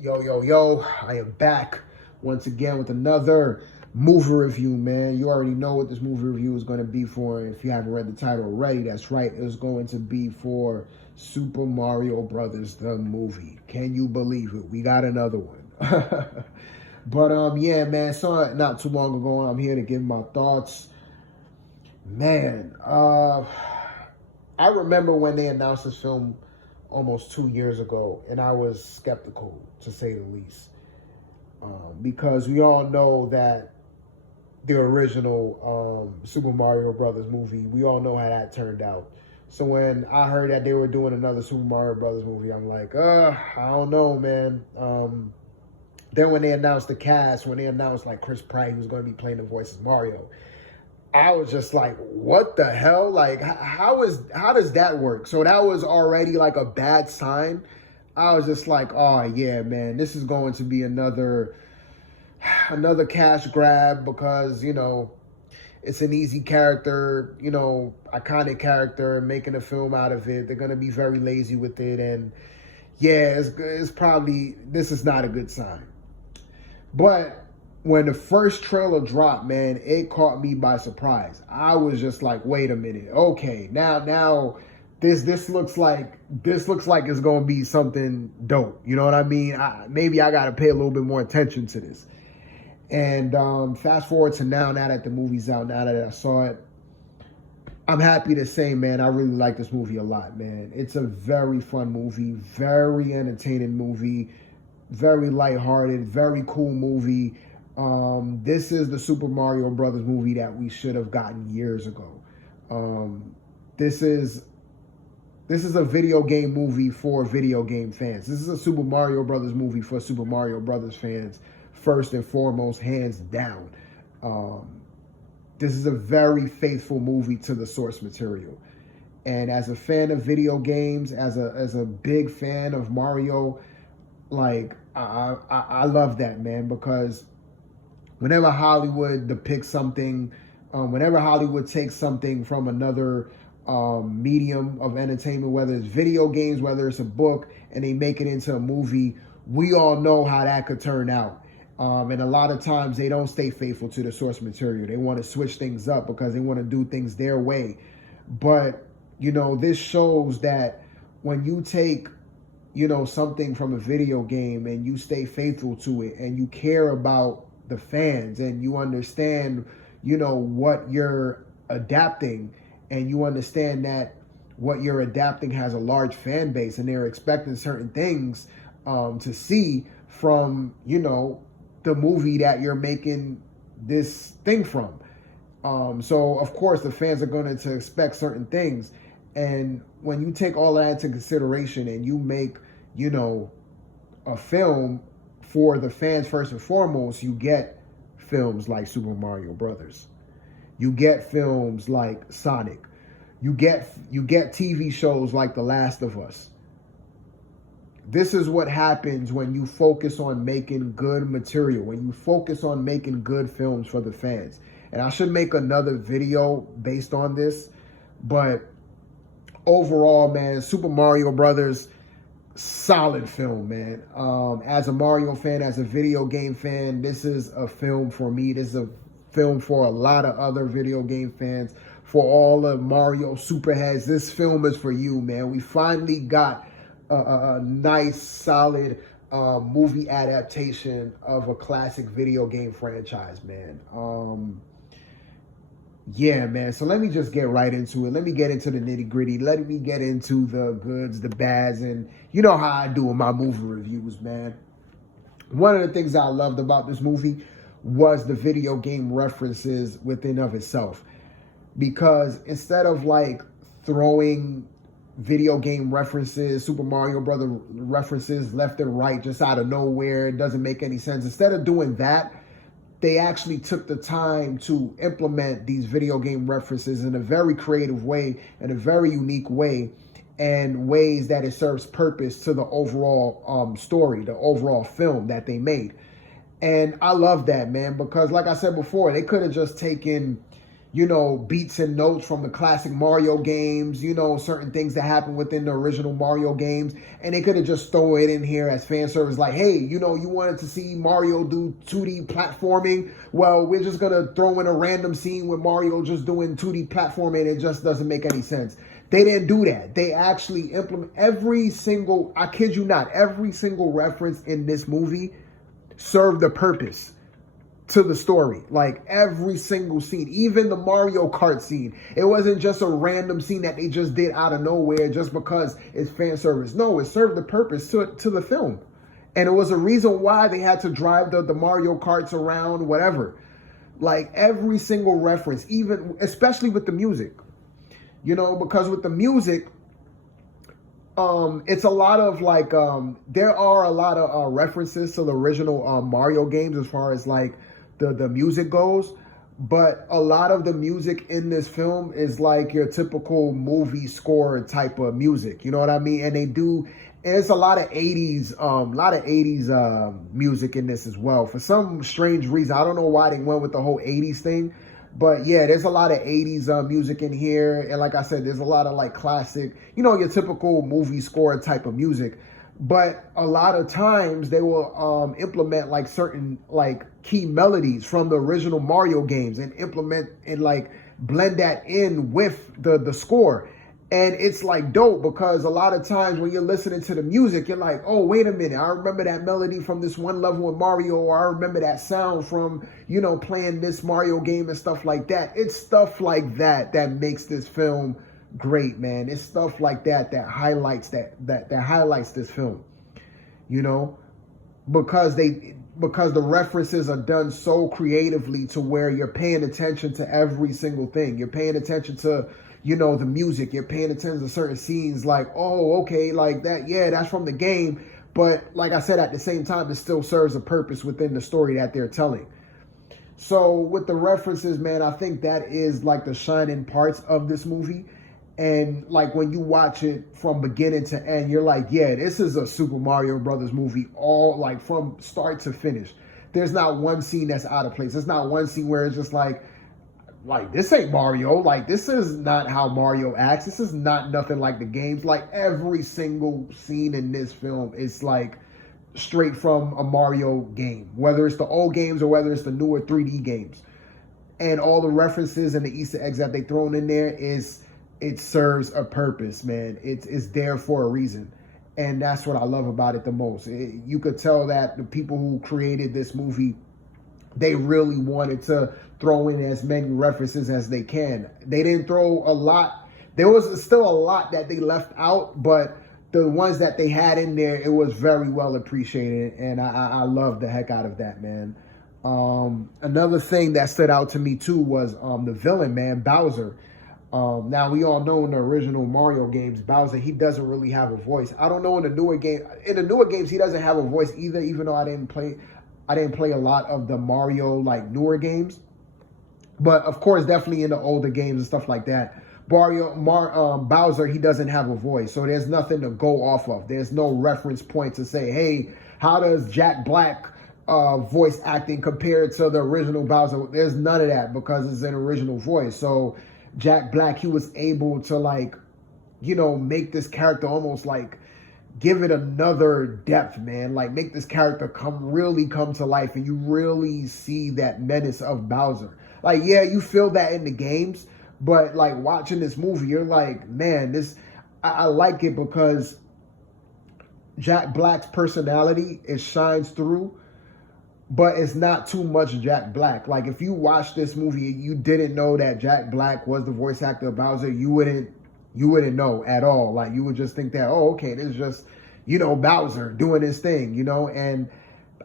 Yo, yo, yo, I am back once again with another movie review, man. You already know what this movie review is going to be for. If you haven't read the title already, that's right. It's going to be for Super Mario Brothers, the movie. Can you believe it? We got another one. But yeah, man, saw it not too long ago. I'm here to give my thoughts. Man, I remember when they announced this film almost 2 years ago, and I was skeptical, to say the least, because we all know that the original Super Mario Brothers movie, we all know how that turned out. So when I heard that they were doing another Super Mario Brothers movie, I'm like, I don't know, man. Then when they announced the cast, when they announced like Chris Pratt, who was going to be playing the voice of Mario, I was just like, what the hell? Like, how does that work? So that was already like a bad sign. I was just like, oh yeah, man, this is going to be another cash grab because, it's an easy character, iconic character, making a film out of it. They're going to be very lazy with it. And yeah, it's probably, this is not a good sign. But when the first trailer dropped, man, it caught me by surprise. I was just like, wait a minute. Okay, now this looks like it's gonna be something dope. You know what I mean? Maybe I gotta pay a little bit more attention to this. And fast forward to now that the movie's out, now that I saw it, I'm happy to say, man, I really like this movie a lot, man. It's a very fun movie, very entertaining movie, very lighthearted, very cool movie. This is the Super Mario Brothers movie that we should have gotten years ago. This is a video game movie for video game fans. This is a Super Mario Brothers movie for Super Mario Brothers fans, first and foremost, hands down. This is a very faithful movie to the source material. And as a fan of video games, as a big fan of Mario, like I love that, man, because whenever Hollywood depicts something, whenever Hollywood takes something from another medium of entertainment, whether it's video games, whether it's a book, and they make it into a movie, we all know how that could turn out. And a lot of times they don't stay faithful to the source material. They want to switch things up because they want to do things their way. But, this shows that when you take, something from a video game and you stay faithful to it and you care about the fans and you understand, what you're adapting, and you understand that what you're adapting has a large fan base and they're expecting certain things to see from, the movie that you're making this thing from. So of course the fans are going to expect certain things. And when you take all that into consideration and you make, a film for the fans first and foremost, you get films like Super Mario Brothers. You get films like Sonic. You get TV shows like The Last of Us. This is what happens when you focus on making good material, when you focus on making good films for the fans. And I should make another video based on this, but overall, man, Super Mario Brothers, solid film, man. As a Mario fan, as a video game fan, this is a film for me. This is a film for a lot of other video game fans. For all the Mario superheads, this film is for you, man. We finally got a nice, solid movie adaptation of a classic video game franchise, man. Yeah, man. So let me just get right into it. Let me get into the nitty gritty. Let me get into the goods, the bads, and you know how I do with my movie reviews, man. One of the things I loved about this movie was the video game references within of itself. Because instead of like throwing video game references, Super Mario Brother references left and right, just out of nowhere, it doesn't make any sense. Instead of doing that, they actually took the time to implement these video game references in a very creative way, in a very unique way, and ways that it serves purpose to the overall story, the overall film that they made. And I love that, man, because like I said before, they could have just taken, you know, beats and notes from the classic Mario games, you know, certain things that happen within the original Mario games. And they could have just thrown it in here as fan service, like, hey, you know, you wanted to see Mario do 2D platforming. Well, we're just going to throw in a random scene with Mario just doing 2D platforming. It just doesn't make any sense. They didn't do that. They actually implement every single, I kid you not, every single reference in this movie served a purpose to the story. Like every single scene, even the Mario Kart scene, it wasn't just a random scene that they just did out of nowhere just because it's fan service. No, it served the purpose to the film. And it was a reason why they had to drive the Mario Karts around, whatever. Like every single reference, even, especially with the music, you know, because with the music, it's a lot of like, there are a lot of references to the original Mario games as far as like the music goes, but a lot of the music in this film is like your typical movie score type of music, you know what I mean? And it's a lot of 80s, music in this as well. For some strange reason, I don't know why they went with the whole 80s thing, but yeah, there's a lot of 80s music in here. And like I said, there's a lot of like classic, you know, your typical movie score type of music. But a lot of times they will implement like certain like key melodies from the original Mario games and implement and like blend that in with the score. And it's like dope because a lot of times when you're listening to the music, you're like, oh, wait a minute. I remember that melody from this one level in Mario, or I remember that sound from, you know, playing this Mario game and stuff like that. It's stuff like that that makes this film great, man. It's stuff like that that highlights that highlights this film, you know, because the references are done so creatively to where you're paying attention to every single thing. You're paying attention to, you know, the music. You're paying attention to certain scenes like, oh, okay, like that. Yeah, that's from the game. But like I said, at the same time, it still serves a purpose within the story that they're telling. So with the references, man, I think that is like the shining parts of this movie. And like when you watch it from beginning to end, you're like, yeah, this is a Super Mario Brothers movie, all like from start to finish. There's not one scene that's out of place. There's not one scene where it's just like this ain't Mario. Like this is not how Mario acts. This is not nothing like the games. Like every single scene in this film is like straight from a Mario game, whether it's the old games or whether it's the newer 3D games. And all the references and the Easter eggs that they thrown in there it serves a purpose, man. It's there for a reason. And that's what I love about it the most. You could tell that the people who created this movie, they really wanted to throw in as many references as they can. They didn't throw a lot. There was still a lot that they left out, but the ones that they had in there, it was very well appreciated. And I love the heck out of that, man. Another thing that stood out to me too was the villain, man, Bowser. Now we all know in the original Mario games, Bowser, he doesn't really have a voice. I don't know in the newer games, he doesn't have a voice either, even though I didn't play a lot of the Mario like newer games. But of course, definitely in the older games and stuff like that, Bowser, he doesn't have a voice. So there's nothing to go off of. There's no reference point to say, hey, how does Jack Black voice acting compared to the original Bowser? There's none of that because it's an original voice. So Jack Black, he was able to like, you know, make this character almost like give it another depth, man. Like make this character really come to life and you really see that menace of Bowser. Like, yeah, you feel that in the games, but like watching this movie, you're like, man, I like it because Jack Black's personality, it shines through. But it's not too much Jack Black. Like if you watch this movie, you didn't know that Jack Black was the voice actor of Bowser, you wouldn't know at all. Like you would just think that, oh, okay, this is just, you know, Bowser doing his thing, you know. And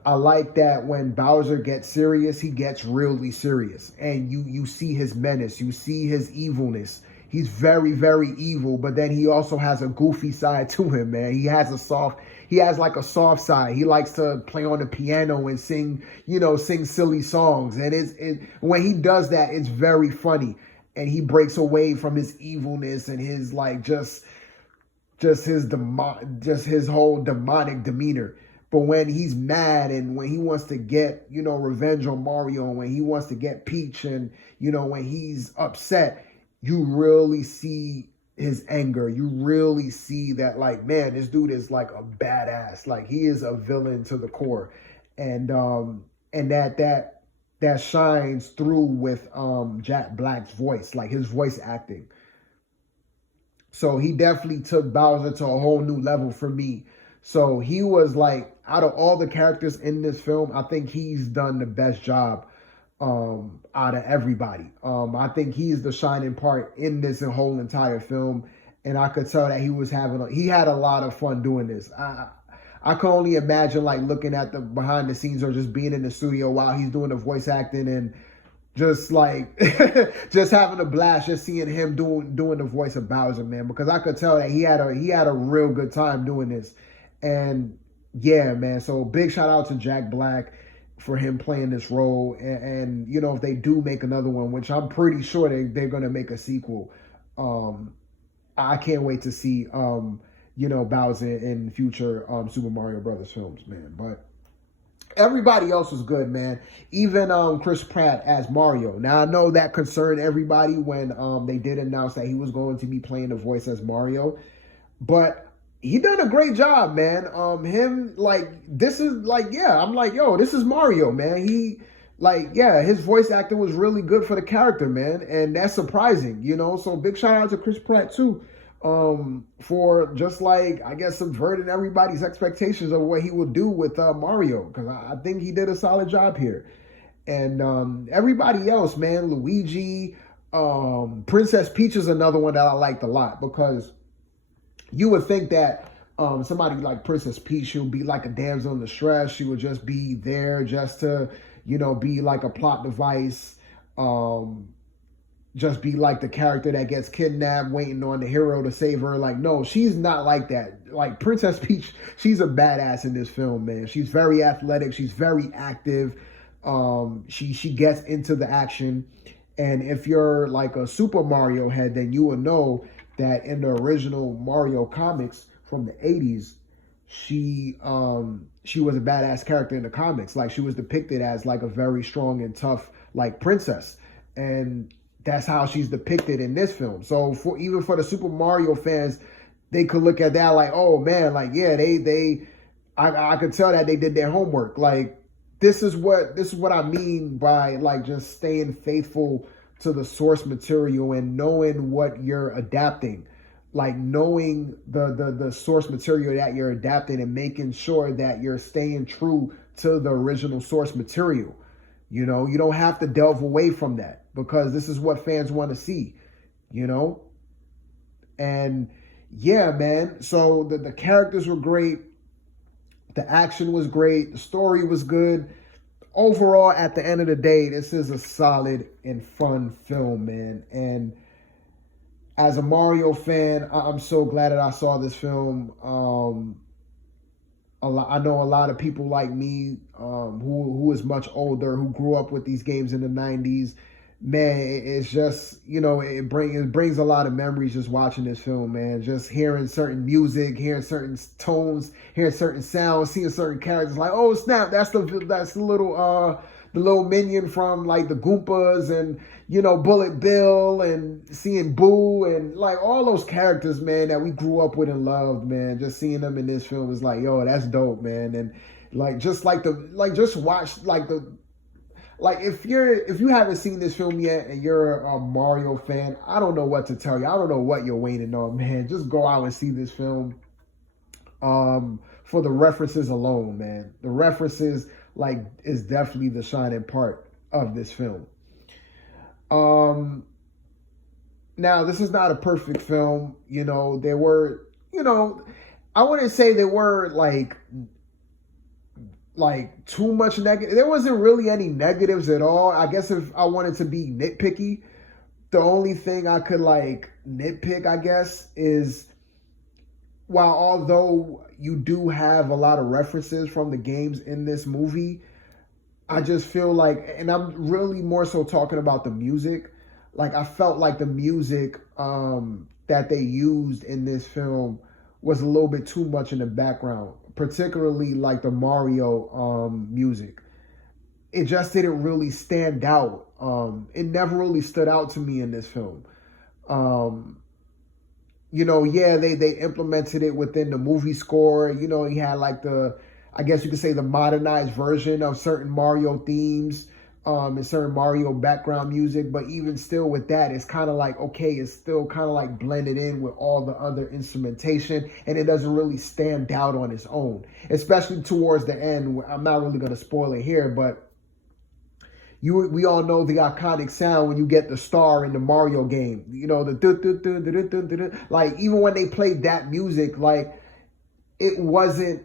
I like that when Bowser gets serious, he gets really serious, and you see his menace, you see his evilness. He's very, very evil, but then he also has a goofy side to him, man. He has like a soft side. He likes to play on the piano and sing silly songs. And when he does that, it's very funny. And he breaks away from his evilness and his like just his whole demonic demeanor. But when he's mad and when he wants to get, revenge on Mario, and when he wants to get Peach, and, when he's upset, you really see his anger. You really see that, like, man, this dude is like a badass. Like, he is a villain to the core. And that shines through with Jack Black's voice, like his voice acting. So he definitely took Bowser to a whole new level for me. So he was like, out of all the characters in this film, I think he's done the best job out of everybody. I think he's the shining part in this whole entire film. And I could tell that he had a lot of fun doing this. I can only imagine like looking at the behind the scenes or just being in the studio while he's doing the voice acting and just like just having a blast, just seeing him doing the voice of Bowser, man, because I could tell that he had a real good time doing this. And yeah, man, so big shout out to Jack Black for him playing this role. And if they do make another one, which I'm pretty sure they're going to make a sequel, I can't wait to see Bowser in future Super Mario Brothers films, man. But everybody else was good, man. Even Chris Pratt as Mario. Now, I know that concerned everybody when they did announce that he was going to be playing the voice as Mario. But he done a great job, man. I'm like, yo, this is Mario, man. His voice acting was really good for the character, man. And that's surprising, So big shout out to Chris Pratt, too. For just like, I guess, subverting everybody's expectations of what he would do with Mario, because I think he did a solid job here. And everybody else, man, Luigi, Princess Peach is another one that I liked a lot, because you would think that somebody like Princess Peach, she'll be like a damsel in distress. She would just be there just to, be like a plot device. Just be like the character that gets kidnapped, waiting on the hero to save her. Like, no, she's not like that. Like, Princess Peach, she's a badass in this film, man. She's very athletic. She's very active. She gets into the action. And if you're like a Super Mario head, then you will know that in the original Mario comics from the 80s, she was a badass character in the comics. Like, she was depicted as like a very strong and tough like princess. And that's how she's depicted in this film. So even for the Super Mario fans, they could look at that like, oh man, like, yeah, I could tell that they did their homework. Like, this is what I mean by like just staying faithful to the source material and knowing what you're adapting, like knowing the source material that you're adapting and making sure that you're staying true to the original source material. You don't have to delve away from that, because this is what fans want to see, And yeah, man, so the characters were great. The action was great. The story was good. Overall, at the end of the day, this is a solid and fun film, man. And as a Mario fan, I'm so glad that I saw this film. I know a lot of people like me who is much older, who grew up with these games in the 90s. Man, it's just, it brings a lot of memories just watching this film, man. Just hearing certain music, hearing certain tones, hearing certain sounds, seeing certain characters. Like, oh snap, that's the little minion from like the Goombas, and Bullet Bill, and seeing Boo, and like all those characters, man, that we grew up with and loved, man. Just seeing them in this film is like, yo, that's dope, man. And just watch if you haven't seen this film yet and you're a Mario fan, I don't know what to tell you. I don't know what you're waiting on, man. Just go out and see this film. For the references alone, man. The references is definitely the shining part of this film. Now, this is not a perfect film. There were, I wouldn't say there were like too much negative. There wasn't really any negatives at all. I guess if I wanted to be nitpicky, the only thing I could nitpick, I guess, is although you do have a lot of references from the games in this movie, I just feel like, and I'm really more so talking about the music, I felt like the music that they used in this film was a little bit too much in the background. particularly like the Mario music. It just didn't really stand out. It never really stood out to me in this film. Um, yeah, they implemented it within the movie score. You had like I guess you could say the modernized version of certain Mario themes, and certain Mario background music. But even still with that, it's kind of like, okay, it's still kind of like blended in with all the other instrumentation, and it doesn't really stand out on its own, especially towards the end. I'm not really going to spoil it here, but we all know the iconic sound when you get the star in the Mario game. The like, even when they played that music, like, it wasn't,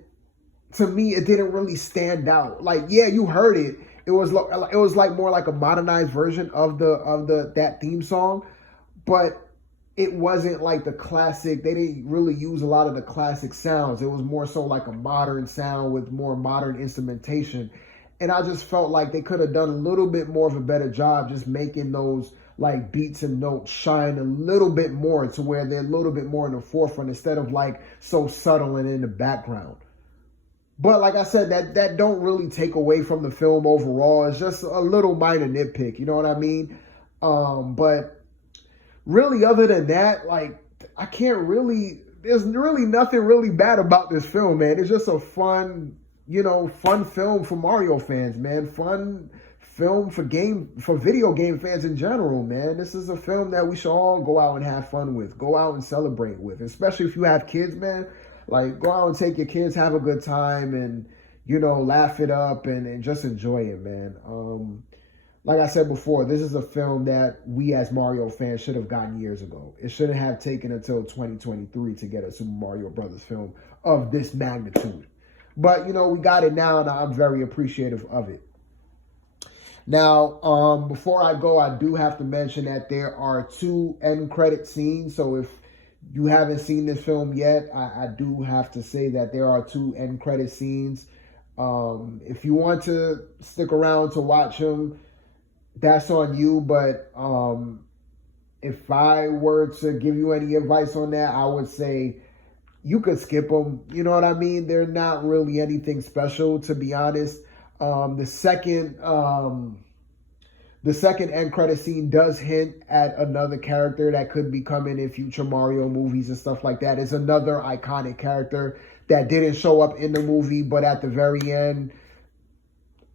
to me, it didn't really stand out. Like, yeah, you heard it. It was like more like a modernized version of that theme song, but it wasn't like the classic. They didn't really use a lot of the classic sounds. It was more so like a modern sound with more modern instrumentation. And I just felt like they could have done a little bit more of a better job just making those like beats and notes shine a little bit more to where they're a little bit more in the forefront instead of like so subtle and in the background. But like I said, that don't really take away from the film overall. It's just a little minor nitpick, you know what I mean? But really, other than that, like, I can't really, there's really nothing really bad about this film, man. It's just a fun film for Mario fans, man. Fun film for video game fans in general, man. This is a film that we should all go out and have fun with, go out and celebrate with, especially if you have kids, man. Like, go out and take your kids, have a good time, and, laugh it up and just enjoy it, man. Like I said before, this is a film that we as Mario fans should have gotten years ago. It shouldn't have taken until 2023 to get a Super Mario Brothers film of this magnitude. But, we got it now, and I'm very appreciative of it. Now, before I go, I do have to mention that there are 2 end credit scenes. So if you haven't seen this film yet, I do have to say that there are 2 end credit scenes. If you want to stick around to watch them, that's on you. But if I were to give you any advice on that, I would say you could skip them. You know what I mean? They're not really anything special, to be honest. The second end credit scene does hint at another character that could be coming in future Mario movies and stuff like that. It's another iconic character that didn't show up in the movie, but at the very end,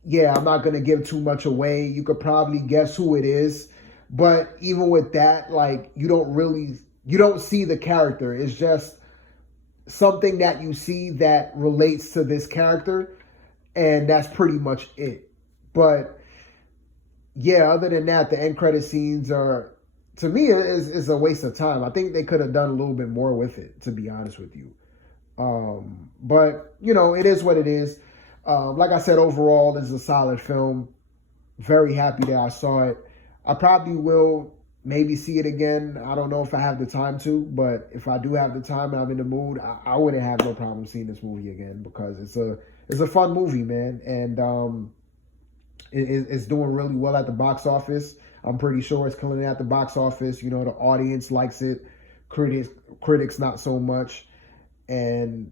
yeah, I'm not going to give too much away. You could probably guess who it is. But even with that, like, you don't see the character. It's just something that you see that relates to this character, and that's pretty much it. But yeah, other than that, the end credit scenes are, to me, is a waste of time. I think they could have done a little bit more with it, to be honest with you. But it is what it is. Like I said, overall, this is a solid film. Very happy that I saw it. I probably will maybe see it again. I don't know if I have the time to, but if I do have the time and I'm in the mood, I wouldn't have no problem seeing this movie again, because it's a fun movie, man. And it's doing really well at the box office. I'm pretty sure it's killing it at the box office. The audience likes it. Critics not so much. And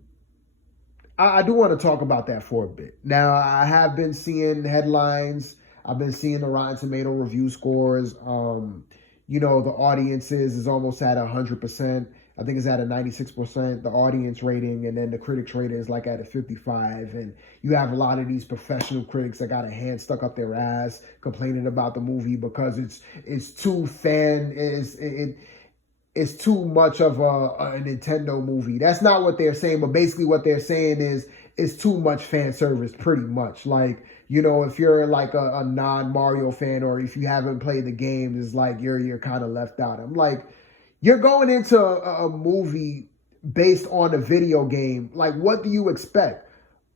I do want to talk about that for a bit. Now, I have been seeing headlines. I've been seeing the Rotten Tomato review scores. The audiences is almost at 100%. I think it's at a 96%, the audience rating, and then the critics rating is like at a 55. And you have a lot of these professional critics that got a hand stuck up their ass complaining about the movie because it's too it's too much of a Nintendo movie. That's not what they're saying, but basically what they're saying is it's too much fan service, pretty much. Like, if you're like a non-Mario fan, or if you haven't played the game, it's like you're kind of left out. I'm like, you're going into a movie based on a video game. Like, what do you expect?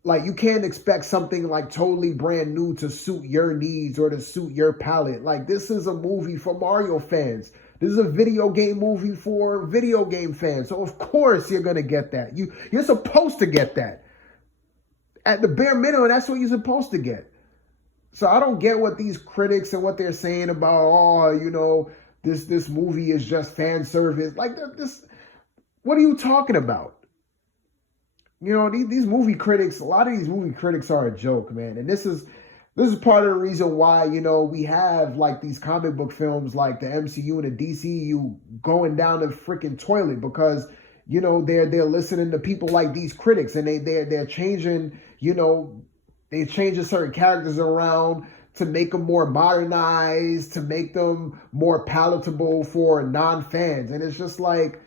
Like, you can't expect something like totally brand new to suit your needs or to suit your palate. Like, this is a movie for Mario fans. This is a video game movie for video game fans. So, of course, you're going to get that. You're supposed to get that. At the bare minimum, that's what you're supposed to get. So, I don't get what these critics and what they're saying about, this movie is just fan service. Like, this, what are you talking about? You know, these movie critics, a lot of these movie critics are a joke, man. And this is part of the reason why, you know, we have like these comic book films like the MCU and the DCU going down the freaking toilet because, you know, they're listening to people like these critics and they're changing, you know, they're changing certain characters around to make them more modernized, to make them more palatable for non-fans. And it's just like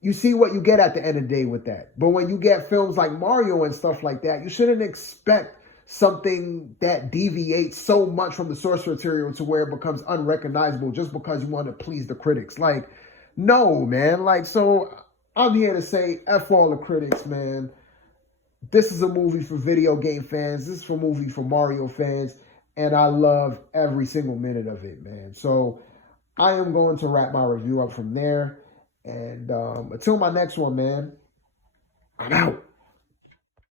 you see what you get at the end of the day with that. But when you get films like Mario and stuff like that, you shouldn't expect something that deviates so much from the source material to where it becomes unrecognizable just because you want to please the critics. Like, no, man. Like, so I'm here to say F all the critics, man. This is a movie for video game fans. This is a movie for Mario fans. And I love every single minute of it, man. So I am going to wrap my review up from there. And until my next one, man, I'm out.